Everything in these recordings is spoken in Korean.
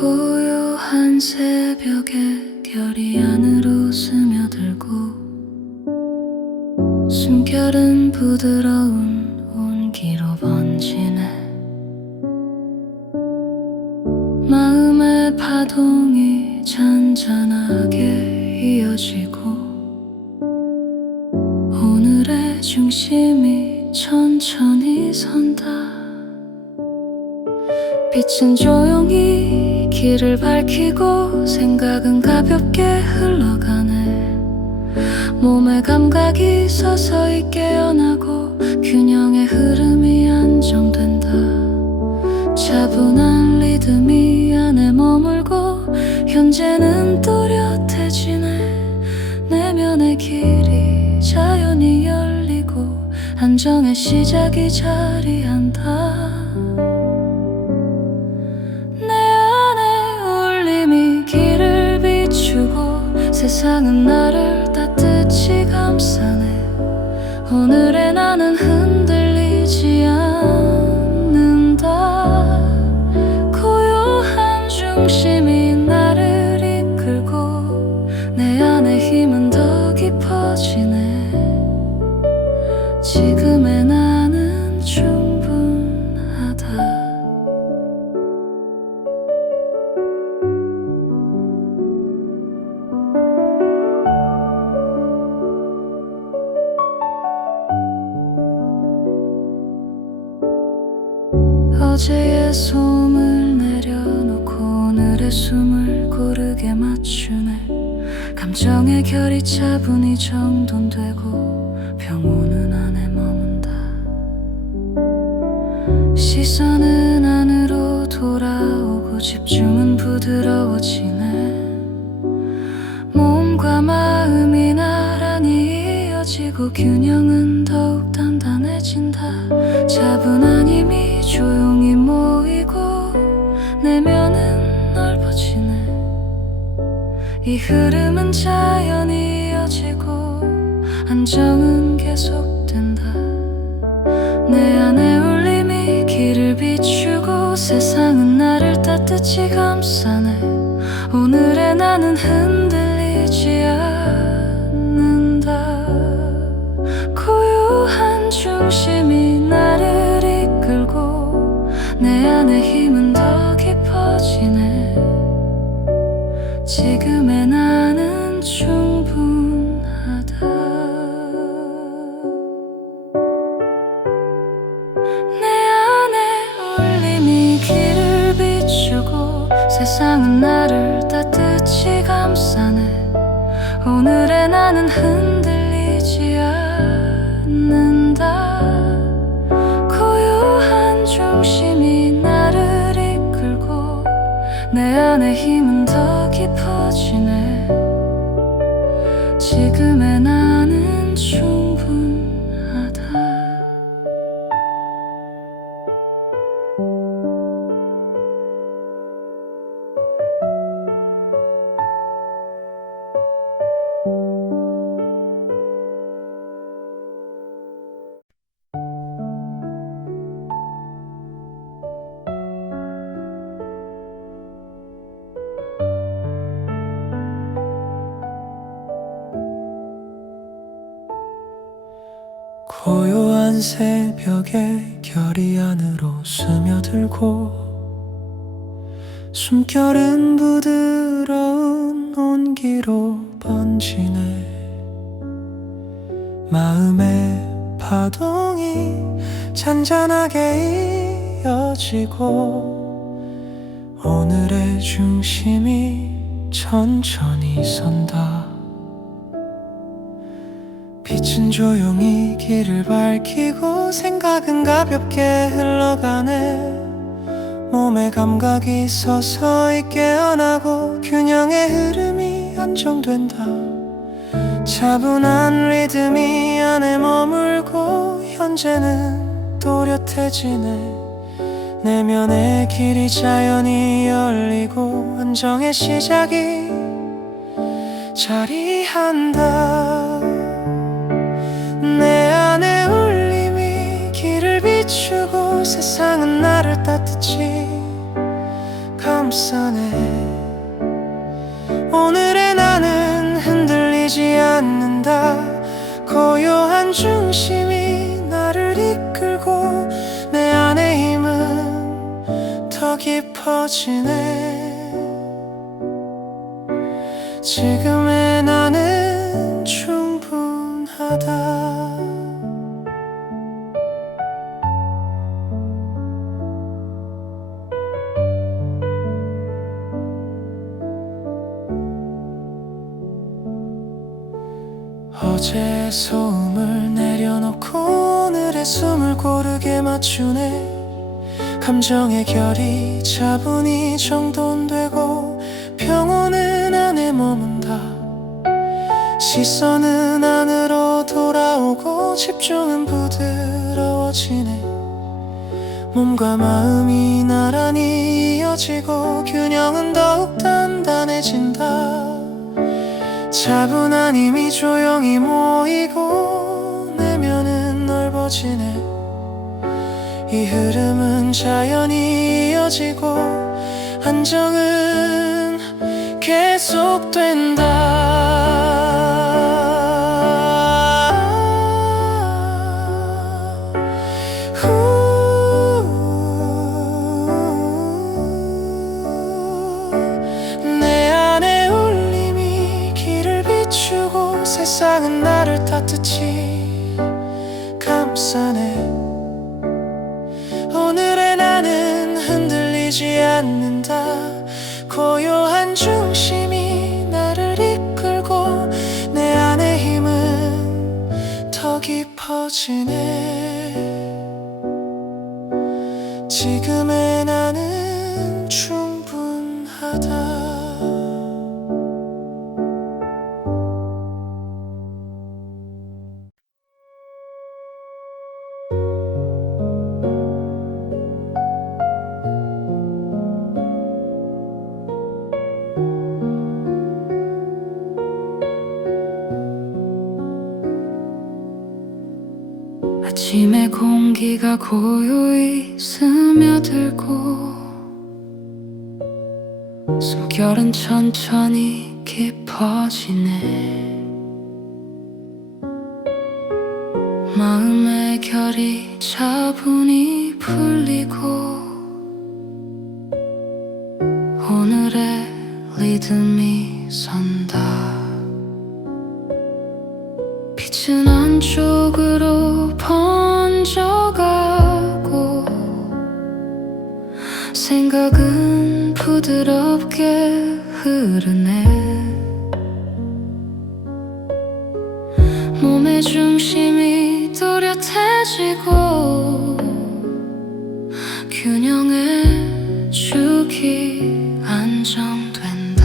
고요한 새벽에 별이 안으로 스며들고 숨결은 부드러운 온기로 번지네. 마음의 파동이 잔잔하게 이어지고 오늘의 중심이 천천히 선다. 빛은 조용히 길을 밝히고 생각은 가볍게 흘러가네. 몸의 감각이 서서히 깨어나고 균형의 흐름이 안정된다. 차분한 리듬이 안에 머물고 현재는 또렷해지네. 내면의 길이 자연히 열리고 안정의 시작이 자리한다. 세상은 나를 따뜻이 감싸네. 오늘의 나는 흔들리지 않는다. 고요한 중심이 나를 이끌고 내 안의 힘은 더 깊어지네. 지금의 나는 충분하다. 어제의 소음을 내려놓고 오늘의 숨을 고르게 맞추네. 감정의 결이 차분히 정돈되고 평온은 안에 머문다. 시선은 안으로 돌아오고 집중은 부드러워지네. 몸과 마음이 나란히 이어지고 균형은 더욱 단단해진다. 차분한 힘이 조용히 모이고 내면은 넓어지네. 이 흐름은 자연히 이어지고 안정은 계속된다. 내 안의 울림이 길을 비추고 세상은 나를 따뜻이 감싸네. 오늘의 나는 흔들리지 않는다. 고요한 중심이 나를 이끌고 내 안의 힘은 더 깊어지네. 지금의 나는 충분하다. 내 안의 울림이 길을 비추고 세상은 나를 따뜻이 감싸네. 오늘의 나는 흔들리지 않는다. 고요한 중심이 나를 이끌고 내 안의 힘은 더 깊어지네. 지금의 나는 충분하다. 고요한 새벽에 결이 안으로 스며들고 숨결은 부드러운 온기로 번지네. 마음의 파동이 잔잔하게 이어지고 오늘의 중심이 천천히 선다. 빛은 조용히 길을 밝히고 생각은 가볍게 흘러가네. 몸의 감각이 서서히 깨어나고 균형의 흐름이 안정된다. 차분한 리듬이 안에 머물고 현재는 또렷해지네. 내면의 길이 자연히 열리고 안정의 시작이 자리한다. 내 안의 울림이 길을 비추고 세상은 나를 따뜻히 감싸네. 감싸네. 오늘의 나는 흔들리지 않는다. 고요한 중심이 나를 이끌고 내 안의 힘은 더 깊어지네. 지금의 나는 충분하다. 어제의 소음을 내려놓고 오늘의 숨을 고르게 맞추네. 감정의 결이 차분히 정돈되고 평온은 안에 머문다. 시선은 안으로 돌아오고 집중은 부드러워지네. 몸과 마음이 나란히 이어지고 균형은 더욱 단단해진다. 차분한 힘이 조용히 모이고 내면은 넓어지네. 이 흐름은 자연히 이어지고 안정은 계속된다. 내 안에 울림이 길을 비추고 세상은 나를 따뜻히 감싸네. 오늘의 나는 흔들리지 않는다. 고요한 중심이 나를 이끌고 내 안의 힘은 더 깊어지네. 지금의 나는 충분하다. 아침의 공기가 고요히 스며들고 숨결은 천천히 깊어지네. 마음의 결이 차분히 풀리고 오늘의 리듬이 선다. 빛은 안쪽으로 번져가고 생각은 부드럽게 흐르네. 몸의 중심이 뚜렷해지고 균형의 축이 안정된다.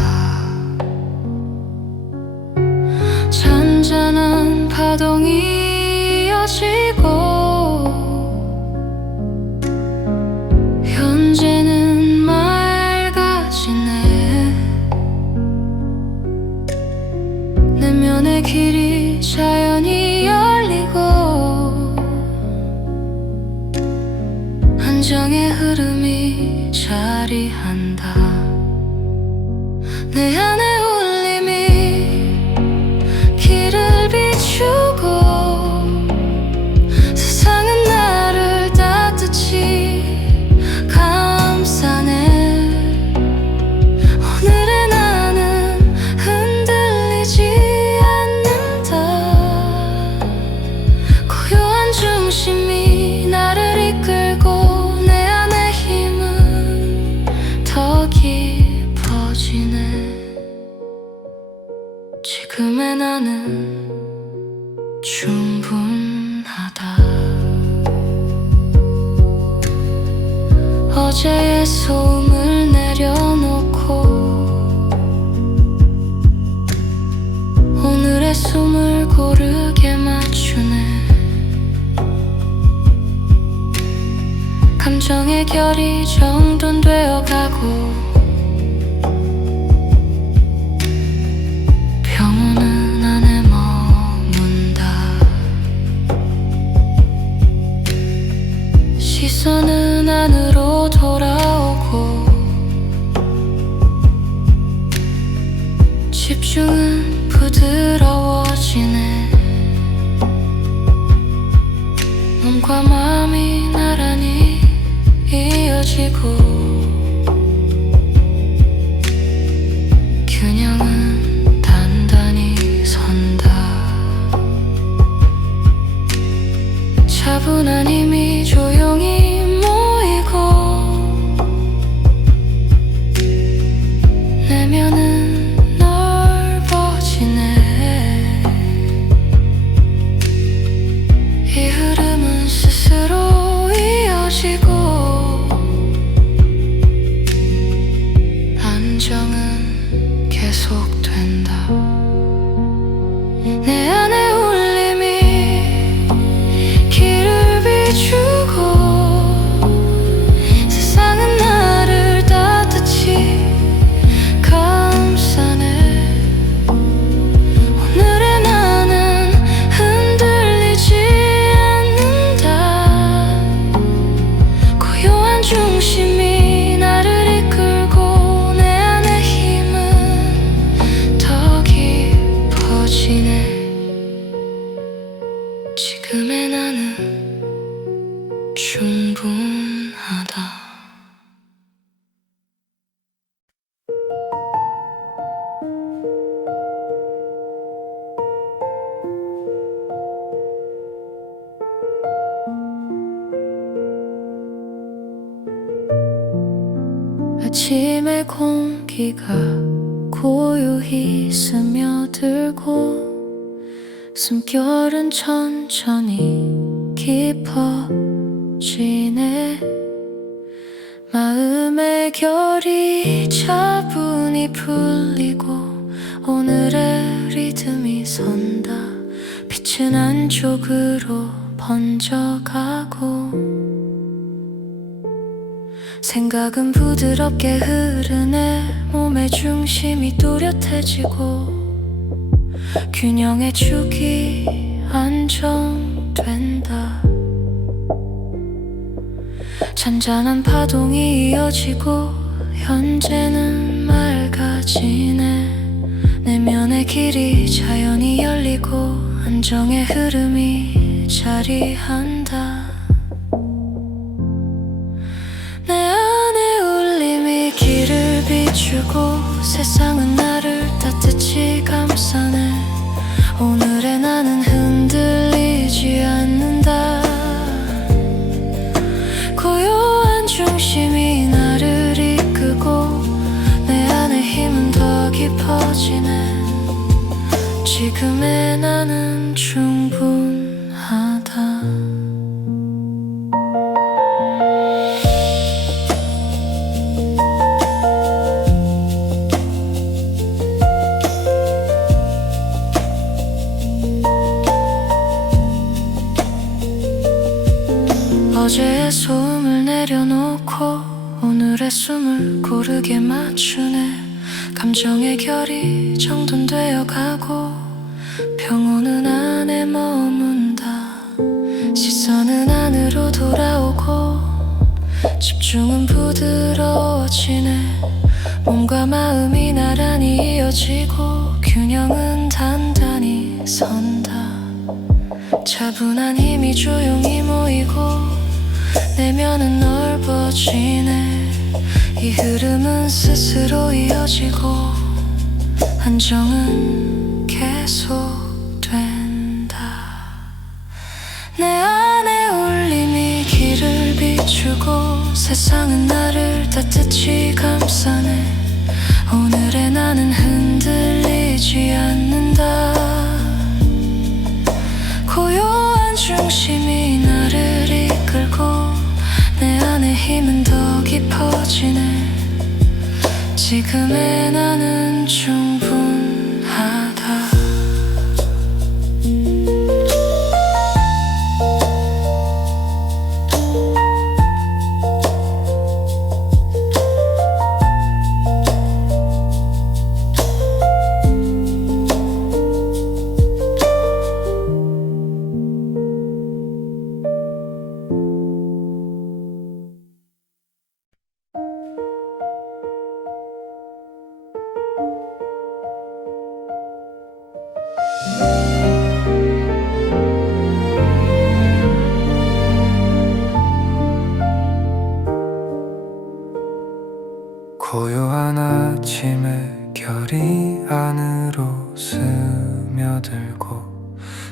잔잔한 파동이 이어지고 현재는 맑아지네. 내면의 길이 자연히 열리고 안정의 흐름이 자리한다. 내 안의 울림이 길을 비추고 세상은 나를 따뜻히 감싸네. 오늘의 나는 흔들리지 않는다. 고요한 중심이 나를 이끌고 내 안의 힘은 더 깊어지네. 지금의 나는 충분하다. 어제의 소음을 내려놓고 오늘의 숨을 고르게 맞추네. 감정의 결이 정돈되어 가고 평온은 안에 머문다. 시선은 안으로 돌아오고 집중은 부드러워지네. 몸과 마음이 나란히 이어지고 균형은 단단히 선다. 차분한 힘이 조용히 모이고 내면은 넓어지네. 이 흐름은 스스로 이어지고 안정은 계속된다. 내 안에 울림이 길을 비추고 세상은 나를 따뜻히 감싸네. 오늘의 나는 흔들리지 않는다. 고요한 중심이 나를 이끌고 내 안의 힘은 더 깊어지네. 지금의 나는 충분하다. 아침의 공기가 고요히 스며들고 숨결은 천천히 깊어지네. 마음의 결이 차분히 풀리고 오늘의 리듬이 선다. 빛은 안쪽으로 번져가고 생각은 부드럽게 흐르네. 몸의 중심이 또렷해지고 균형의 축이 안정된다. 잔잔한 파동이 이어지고 현재는 맑아지네. 내면의 길이 자연히 열리고 안정의 흐름이 자리한다. 내 안의 울림이 길을 비추고 세상은 나를 따뜻히 감싸네. 오늘의 나는 흔들리지 않는다. 고요한 중심이 나를 이끌고 내 안의 힘은 더 깊어지네. 지금의 나는 충분하다. 어제의 소음을 내려놓고 오늘의 숨을 고르게 맞추네. 감정의 결이 정돈되어 가고 평온은 안에 머문다. 시선은 안으로 돌아오고 집중은 부드러워지네. 몸과 마음이 나란히 이어지고 균형은 단단히 선다. 차분한 힘이 조용히 모이고 내면은 넓어지네. 이 흐름은 스스로 이어지고 안정은 계속된다. 내 안의 울림이 길을 비추고 세상은 나를 따뜻히 감싸네. 오늘의 나는 흔들리지 않는다. 고요한 중심이 나를 이끌고 내 안의 힘은 더 깊어지네. 지금의 나는 충분하다. 고요한 아침에 결이 안으로 스며들고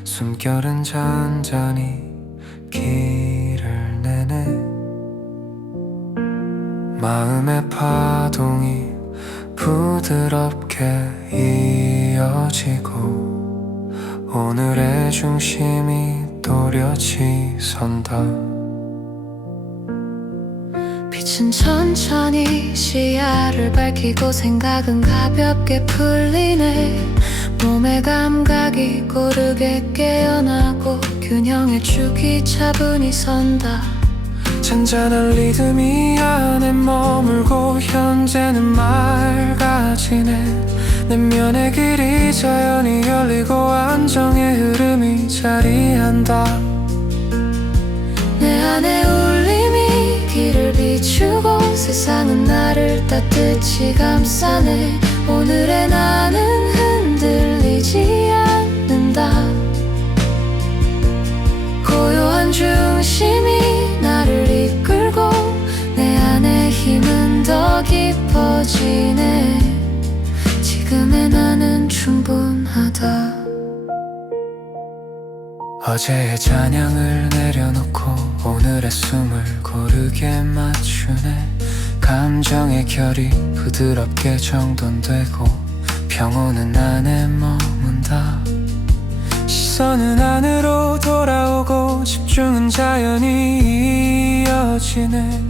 숨결은 잔잔히 길을 내네. 마음의 파동이 부드럽게 이어지고 오늘의 중심이 또렷이 선다. 빛은 천천히 시야를 밝히고 생각은 가볍게 풀리네. 몸의 감각이 고르게 깨어나고 균형의 축이 차분히 선다. 잔잔한 리듬이 안에 머물고 현재는 맑아지네. 내면의 길이 자연히 열리고 안정의 흐름이 자리한다. 내 안에 울림이 길을 비추고 세상은 나를 따뜻이 감싸네. 오늘의 나는 흔들리지 않는다. 고요한 중심이 나를 이끌고 내 안의 힘은 더 깊어지네. 지금의 나는 충분하다. 어제의 찬양을 내려놓고 오늘의 숨을 고르게 맞추네. 감정의 결이 부드럽게 정돈되고 평온은 안에 머문다. 시선은 안으로 돌아오고 집중은 자연히 이어지네.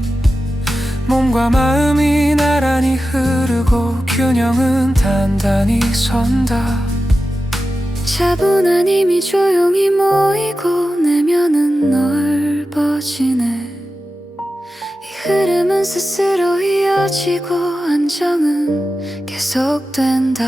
몸과 마음이 나란히 흐르고 균형은 단단히 선다. 차분한 힘이 조용히 모이고 내면은 넓어지네. 이 흐름은 스스로 이어지고 안정은 계속된다.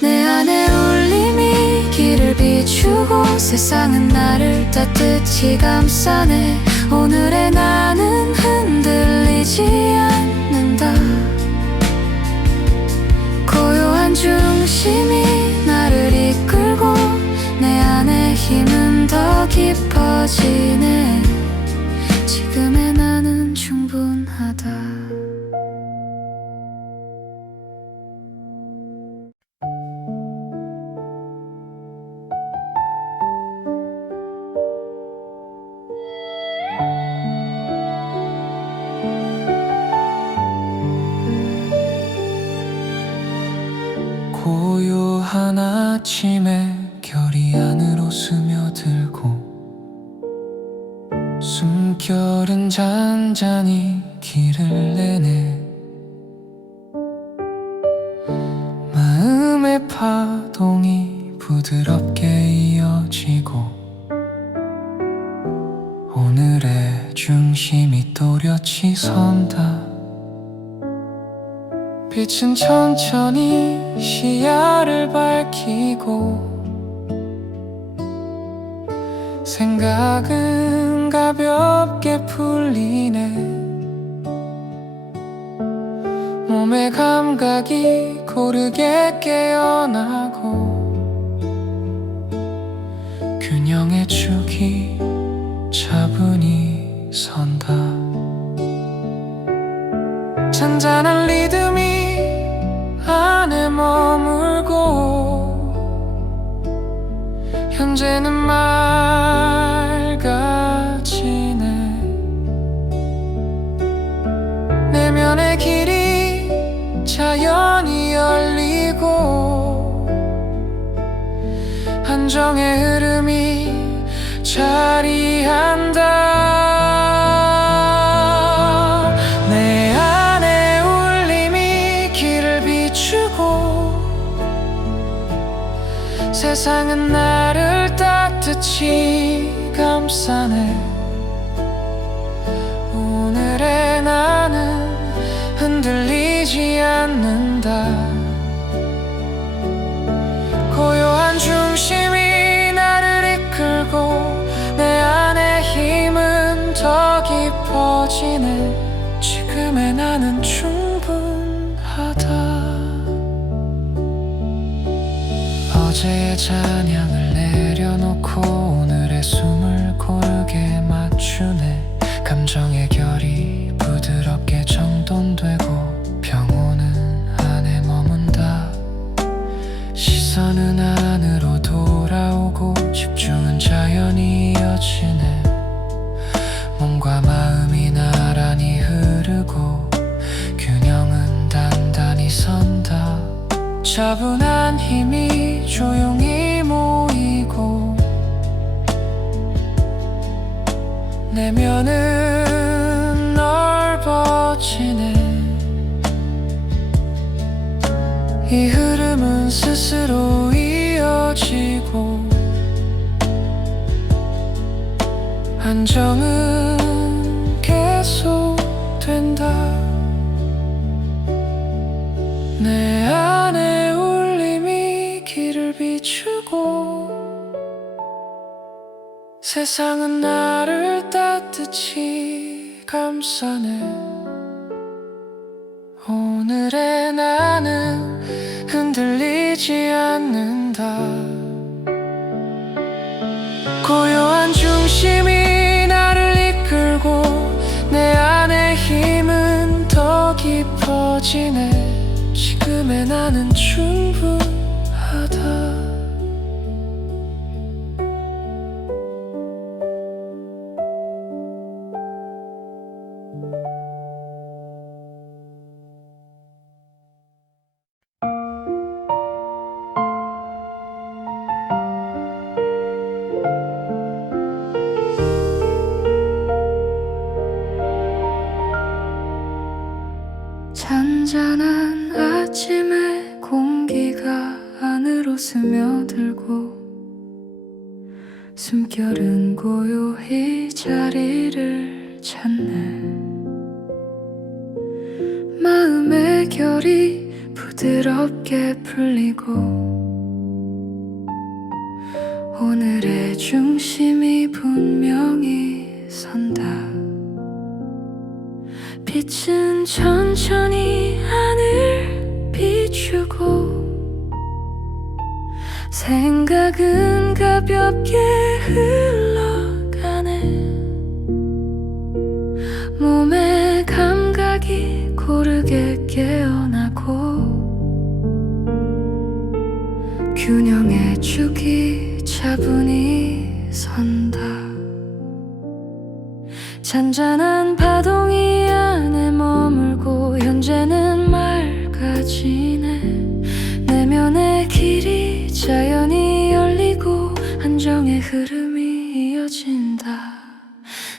내 안에 울림이 길을 비추고 세상은 나를 따뜻히 감싸네. 오늘의 나는 흔들리지 않는다. 고요한 중심이 나를 이끌고 내 안의 힘은 더 깊어지네. 지금의 나는 충분하다. 고요한 아침에 결이 안으로 스며들고 숨결은 잔잔히 길을 내네. 마음의 파동이 부드럽게 이어지고 오늘의 중심이 또렷이 선다. 빛은 천천히 시야를 밝히고 생각은 가볍게 풀리네. 몸의 감각이 고르게 깨어나고 균형의 축이 차분히 선다. 잔잔한 리듬이 안에 머물고 현재는 맑아지네. 내면의 길이 자연히 열리고 안정의 흐름이 자리한다. 내 안에 울림이 길을 비추고 세상은 나를 따뜻이 감싸네. 오늘의 나는 흔들리지 않는다. 고요한 중심이 나를 이끌고 내 안의 힘은 더 깊어지네. 지금의 나는 충분하다. 어제의 찬양을 내려놓고 오늘의 숨을 고르게 맞추네. 감정의 결이 부드럽게 정돈되고 평온은 시선은 안으로 돌아오고 집중은 자연히 이어지네. 몸과 마음이 나란히 흐르고 균형은 단단히 선다. 차분한 힘이 조용히 모이고 내면은 넓어지네. 이 흐름은 스스로 이어지고 안정은 계속된다. 내 안에 울림이 길을 비추고 세상은 나를 따뜻히 감싸네. 오늘의 나는 흔들리지 않는다. 고요한 중심이 나를 이끌고 내 안의 힘은 더 깊어지네. 지금의 나는 충분하다. 잔잔한 아침에 공기가 안으로 스며들고 숨결은 고요히 자리를 찾네. 마음의 결이 부드럽게 풀리고 오늘의 중심이 분명히 선다. 빛은 천천히 하늘 비추고 생각은 가볍게 흘러가네. 몸의 감각이 고르게 깨어나고 균형의 축이 차분히 선다. 잔잔한 파동이 안에 머물고 현재는 맑아지네. 내면의 길이 자연히 열리고 안정의 흐름이 이어진다.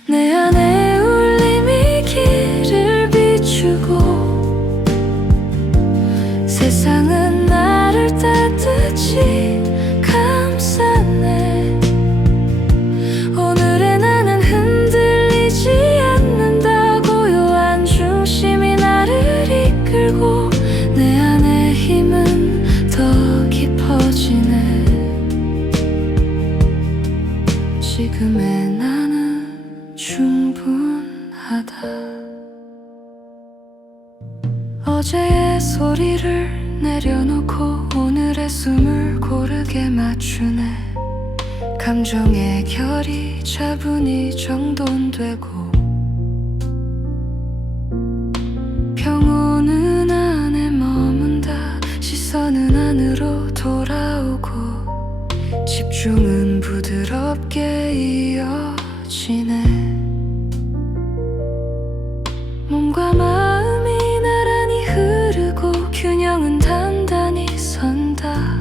내 안에 울림이 길을 비추고 세상은 나를 따뜻히 감싸네. 오늘의 나는 흔들리지 않는다. 고요한 중심이 나를 이끌고 내 안의 힘은 더 깊어지네. 지금의 나는 충분하다. 어제의 소리를 내려놓고 오늘의 숨을 고르게 맞추네. 감정의 결이 차분히 정돈되고 평온은 안에 머문다. 시선은 안으로 돌아오고 집중은 부드럽게 이어지네. 몸과 마음이 나란히 흐르고 균형은 단단히 선다.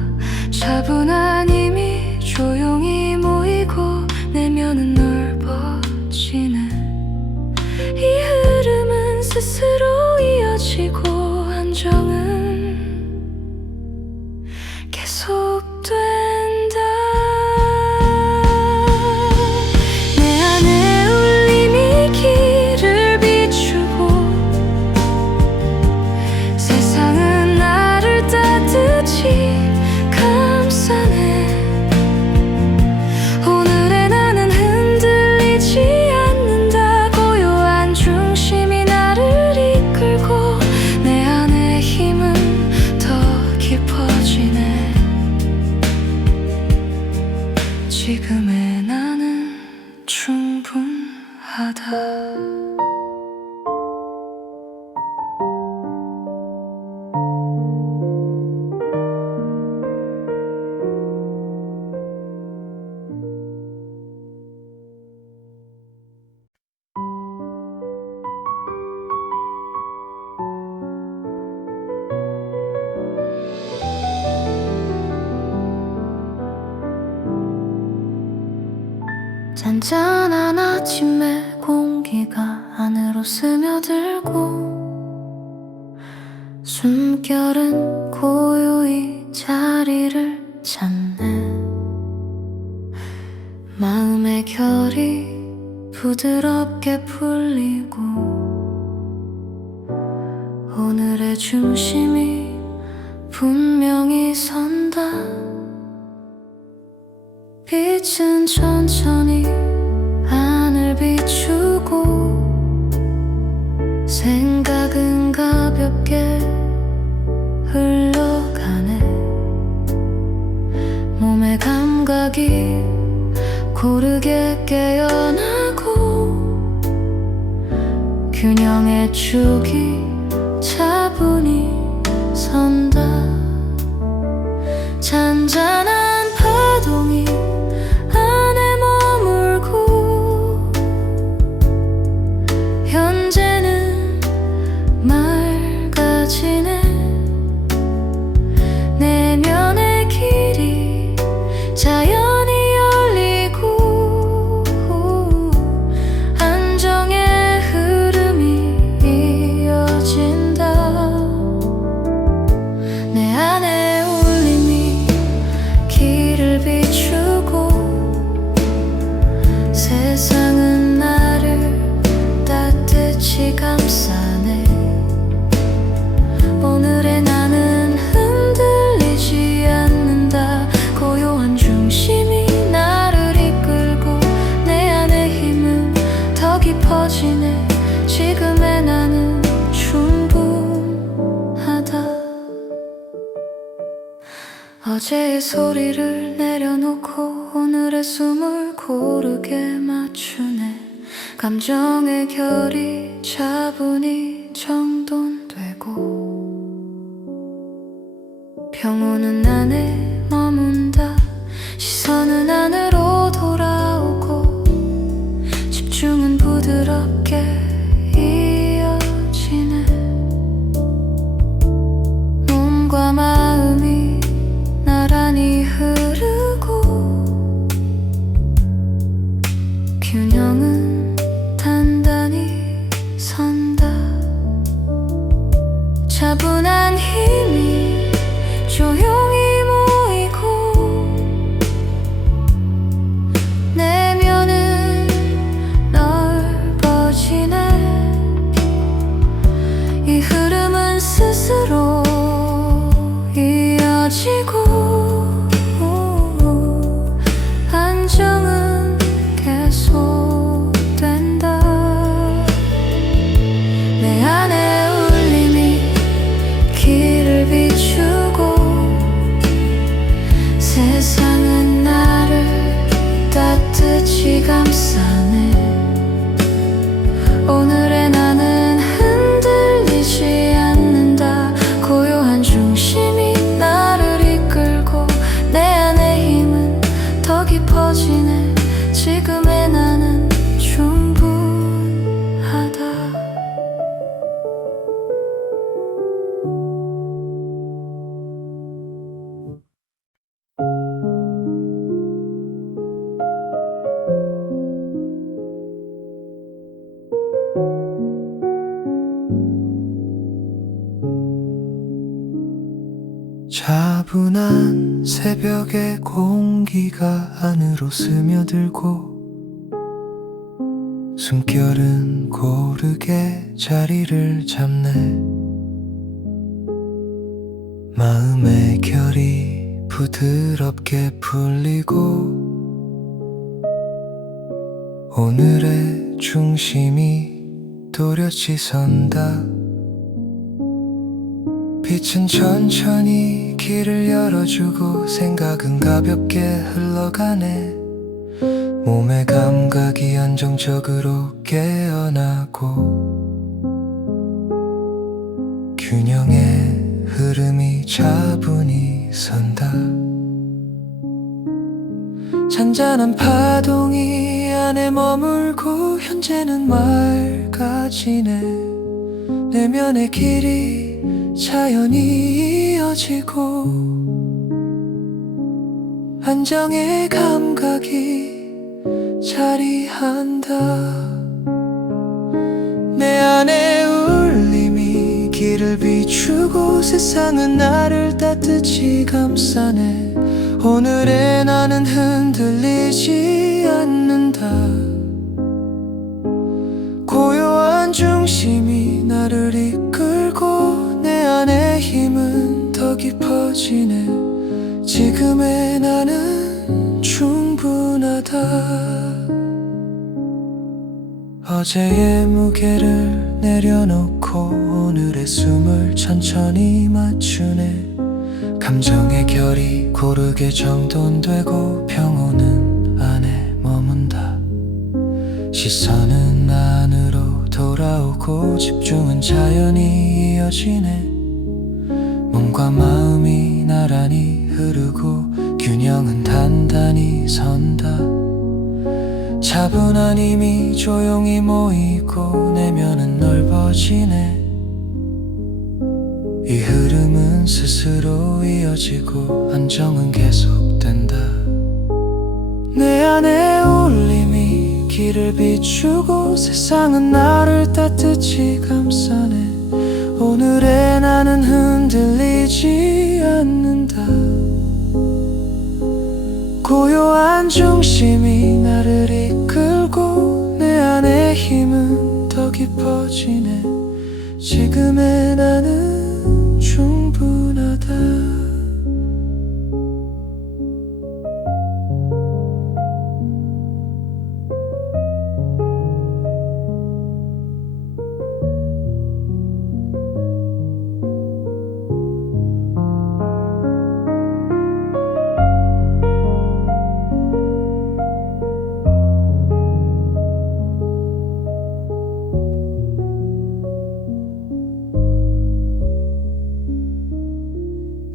차분한 힘이 조용히 모이고 내면은 넓어지네. 이 흐름은 스스로 이어지고 안정은 계속된다. 내 안에 울림이 길을 비추고 세상은 나를 따뜻히 감싸네. 잔잔한 아침에 공기가 안으로 스며들고 숨결은 고요히 자리를 찾네. 마음의 결이 부드럽게 풀리고 오늘의 중심이 분명히 선다. 빛은 천천히 하늘 비추고 생각은 가볍게 흘러가네. 몸의 감각이 고르게 깨어나고 균형의 축이 차분히 선다. 잔잔한 파동이 안에 머물고 현재는 맑아지네. 내면의 길이 자연히 열리고 안정의 흐름이 이어진다. 내 안에 울림이 길을 비추고 세상은 나를 따뜻이 감싸네. 오늘의 나는 흔들리지 않는다. 고요한 중심이 나를 이끌고 내 안의 힘은 더 깊어지네. 지금의 나는 충분하다. 어제의 소리를 내려놓고 오늘의 숨을 고르게 맞추네. 감정의 결이 차분히 정돈되고 평온은 안에 머문다. 시선은 안으로 돌아오고 집중은 부드럽게 이어지네. 몸과 마음이 나란히 흐르고 균형은 단단히 선다. 차분한 힘이 조용히 모이고 내면은 넓어지네. 이 흐름은 스스로 이어지고 안정은 계속된다. 내 안에 울림이 길을 비추고 세상은 나를 따뜻이 감싸네. 오늘의 나는 흔들리지 않는다. 고요한 중심이 나를 이끌고 내 안의 힘은 더 깊어지네. 지금의 나는 충분하다. 차분한 새벽의 공기가 안으로 스며들고 숨결은 고르게 자리를 잡네. 마음의 결이 부드럽게 풀리고 오늘의 중심이 또렷이 선다. 빛은 천천히 길을 열어주고 생각은 가볍게 흘러가네. 몸의 감각이 안정적으로 깨어나고 균형의 흐름이 차분히 선다. 잔잔한 파동이 안에 머물고 현재는 맑아지네. 내면의 길이 자연히 이어지고 안정의 감각이 자리한다. 내 안에 울림이 길을 비추고 세상은 나를 따뜻히 감싸네. 오늘의 나는 흔들리지 않는다. 고요한 중심이 나를 이끌고 내 안의 힘은 더 깊어지네. 지금의 나는 충분하다. 어제의 무게를 내려놓고 오늘의 숨을 천천히 맞추네. 감정의 결이 고르게 정돈되고 평온은 안에 머문다. 시선은 안으로 돌아오고 집중은 자연히 이어지네. 몸과 마음이 나란히 흐르고 균형은 단단히 선다. 차분한 힘이 조용히 모이고 내면은 넓어지네. 이 흐름은 스스로 이어지고 안정은 계속된다. 내 안에 울림이 길을 비추고 세상은 나를 따뜻히 감싸네. 오늘의 나는 흔들리지 않는다. 고요한 중심이 나를 이끌고 내 안의 힘은 더 깊어지네. 지금의 나는 충분하다.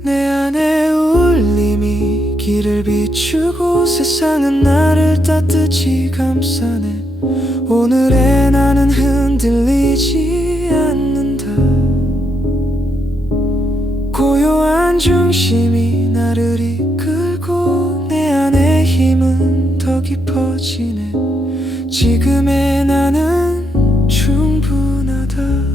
내 안에 울림이 길을 비추고 세상은 나를 따뜻히 감싸네. 오늘의 나는 흔들리지 않는다. 고요한 중심이 나를 이끌고 내 안의 힘은 더 깊어지네. 지금의 나는 충분하다.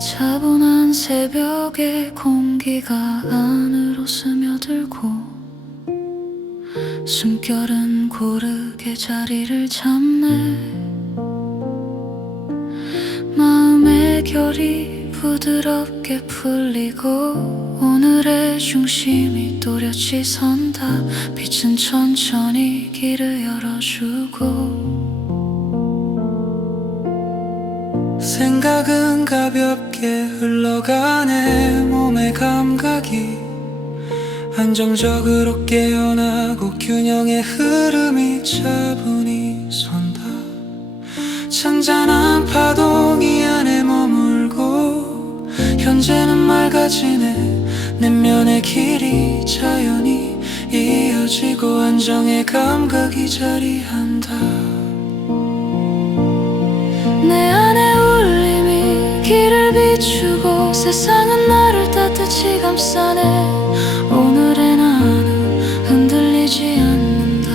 차분한 새벽에 공기가 안으로 스며들고 숨결은 고르게 자리를 잡네. 마음의 결이 부드럽게 풀리고 오늘의 중심이 또렷이 선다. 빛은 천천히 길을 열어주고 생각은 가볍게 흘러가네. 몸의 감각이 안정적으로 깨어나고 균형의 흐름이 차분히 선다. 잔잔한 파동이 안에 머물고 현재는 맑아지네. 내면의 길이 자연히 이어지고 안정의 감각이 자리한다. 내 안에 울림이 길을 비추고 세상은 나를 따뜻히 감싸네. 오늘의 나는 흔들리지 않는다.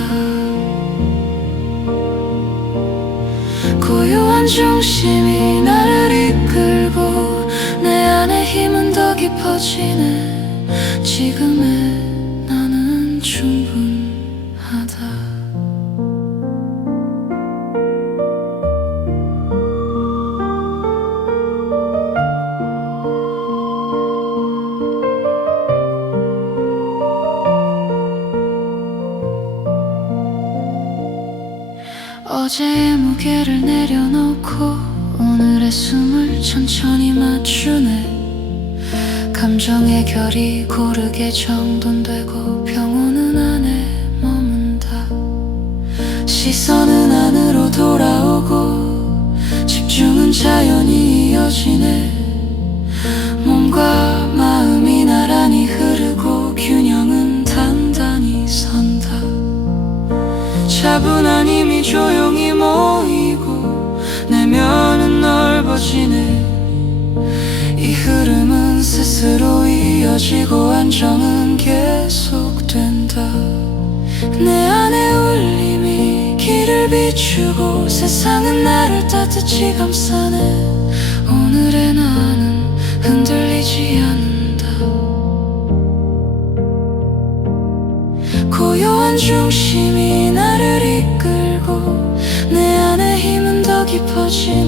고요한 중심이 나를 이끌고 내 안의 힘은 더 깊어지네. 지금의 나는 충분하다. 어제의 무게를 내려놓고 오늘의 숨을 천천히 맞추네. 감정의 결이 고르게 정돈되고 평온은 안에 시선은 안으로 돌아오고 집중은 자연히 이어지네. 몸과 마음이 나란히 흐르고 균형은 단단히 선다. 차분한 힘이 조용히 모이고 내면은 넓어지네. 이 흐름은 스스로 이어지고 안정은 계속된다. 내 안의 울림이 길을 비추고 세상은 나를 따뜻히 감싸네. 오늘의 나는 흔들리지 않는다. 고요한 중심이 나를 이끌고 내 안의 힘은 더 깊어지네.